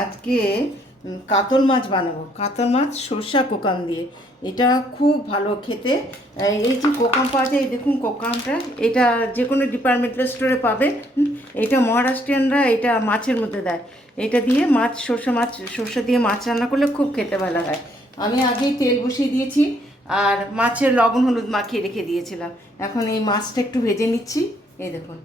আজকে কাতল মাছ বানাবো। কাতল মাছ সর্ষা কোকাম দিয়ে। এটা খুব ভালো খেতে। এই যে কোকাম পাওয়া যায়, দেখুন কোকামটা, এটা যে কোনো ডিপার্টমেন্টাল স্টোরে পাবে। এটা মহারাষ্ট্রিয়ানরা এটা মাছের মধ্যে দেয়। এটা দিয়ে মাছ, সর্ষা দিয়ে মাছ রান্না করলে খুব খেতে ভালো হয়। আমি আগেই তেল বসিয়ে দিয়েছি আর মাছের লবণ হলুদ মাখিয়ে রেখে দিয়েছিলাম। এখন এই মাছটা একটু ভেজে নিচ্ছি। এই দেখুন,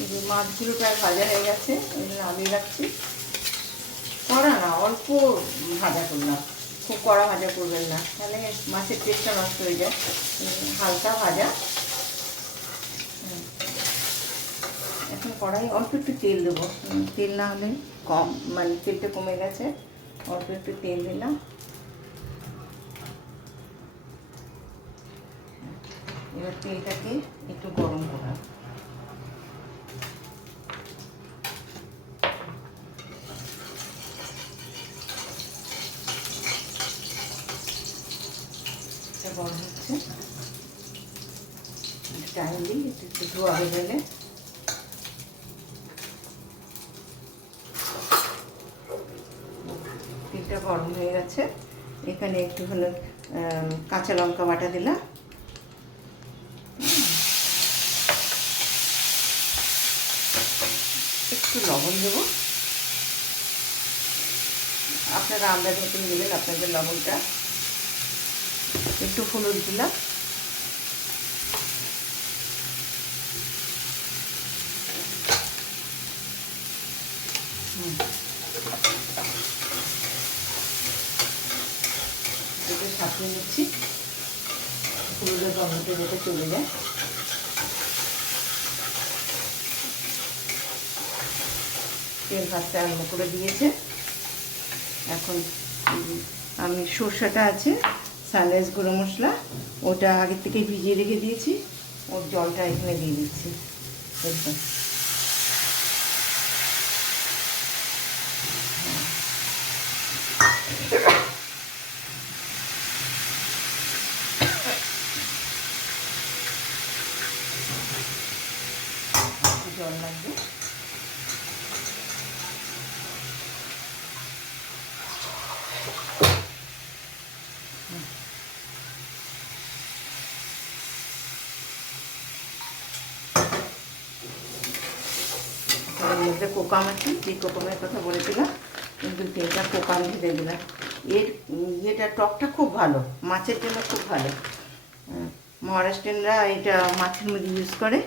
এই যে মাছগুলো প্রায় ভাজা হয়ে গেছে, নামিয়ে রাখছি। কড়া না, অল্প ভাজা করলাম, খুব কড়া ভাজা করবেন না, তাহলে মাছের টেস্টটা নষ্ট হয়ে যায়। হালকা ভাজা। এখন কড়াই অল্প একটু তেল দেবো। তেল না হলে কম, মানে তেলটা কমে গেছে, অল্প একটু তেল দিলাম। এবার তেলটাকে একটু গরম করা। গরম হচ্ছে, টাইম দিই একটু একটু ধোয়া হয়ে গেলে। তেলটা গরম হয়ে গেছে, এখানে একটু হলো কাঁচা লঙ্কা বাটা দিলাম, একটু লবণ দেবো। আপনারা আন্দাজ মতন দেবেন আপনাদের লবণটা। একটু হলুদ দিলাম, এটা সাথে নিচ্ছি, হলুদের গন্ধটা যাতে চলে যায়। তেল ভাজতে আরম্ভ করে দিয়েছে। এখন আমি সর্ষেটা আছে, সানরাইজ গুঁড়ো মশলা, ওটা আগে থেকে ভিজিয়ে রেখে দিয়েছি, ওর জলটা এখানে দিয়ে দিচ্ছি। দেখুন, জল লাগবে। এর মধ্যে কোকাম আছে, যে কোকামের কথা বলেছিলাম, কিন্তু তেলটা কোকাম ঢেলে দিলাম। এর ইয়েটা টকটা খুব ভালো, মাছের জন্য খুব ভালো। মহারাষ্ট্রিয়ানরা এটা মাছের মধ্যে ইউজ করে।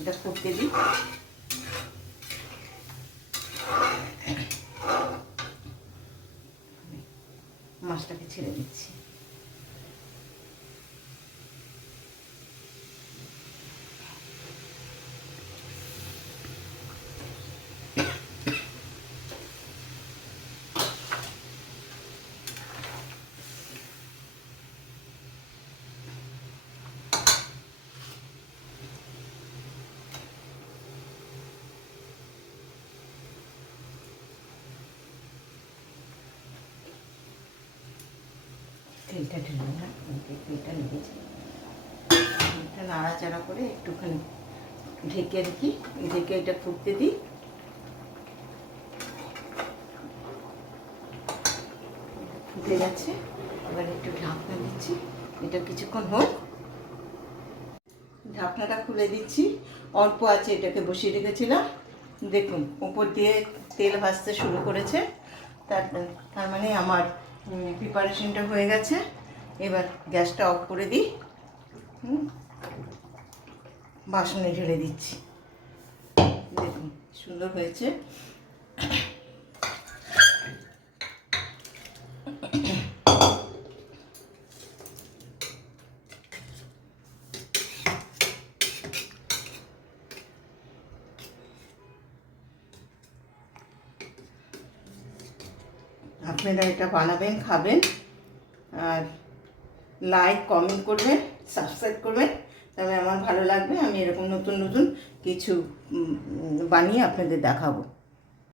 এটা করতে দিই। মাছটাকে ছেড়ে দিচ্ছি। তেলটা ঢেলে না, তেলটা লেগেছে। তেলটা নাড়াচাড়া করে একটুখানি ঢেকে রাখি, ঢেকে এটা ফুটতে দিই। ফুটে গেছে, এবার একটু ঢাকনা দিচ্ছি, এটা কিছুক্ষণ হোক। ঢাকনাটা খুলে দিচ্ছি, অল্প আছে, এটাকে বসিয়ে রেখেছিলাম। দেখুন উপর দিয়ে তেল ভাজতে শুরু করেছে, তার তার মানে আমার প্রিপারেশনটা হয়ে গেছে। এবার গ্যাসটা অফ করে দিই, বাসনে ঢেলে দিচ্ছি। দেখুন সুন্দর হয়েছে। আপনারা এটা বানাবেন, খাবেন। আর লাইক কমেন্ট করবেন, সাবস্ক্রাইব করবেন, তবে আমার ভালো লাগবে। আমি এরকম নতুন নতুন কিছু বানিয়ে আপনাদের দেখাবো।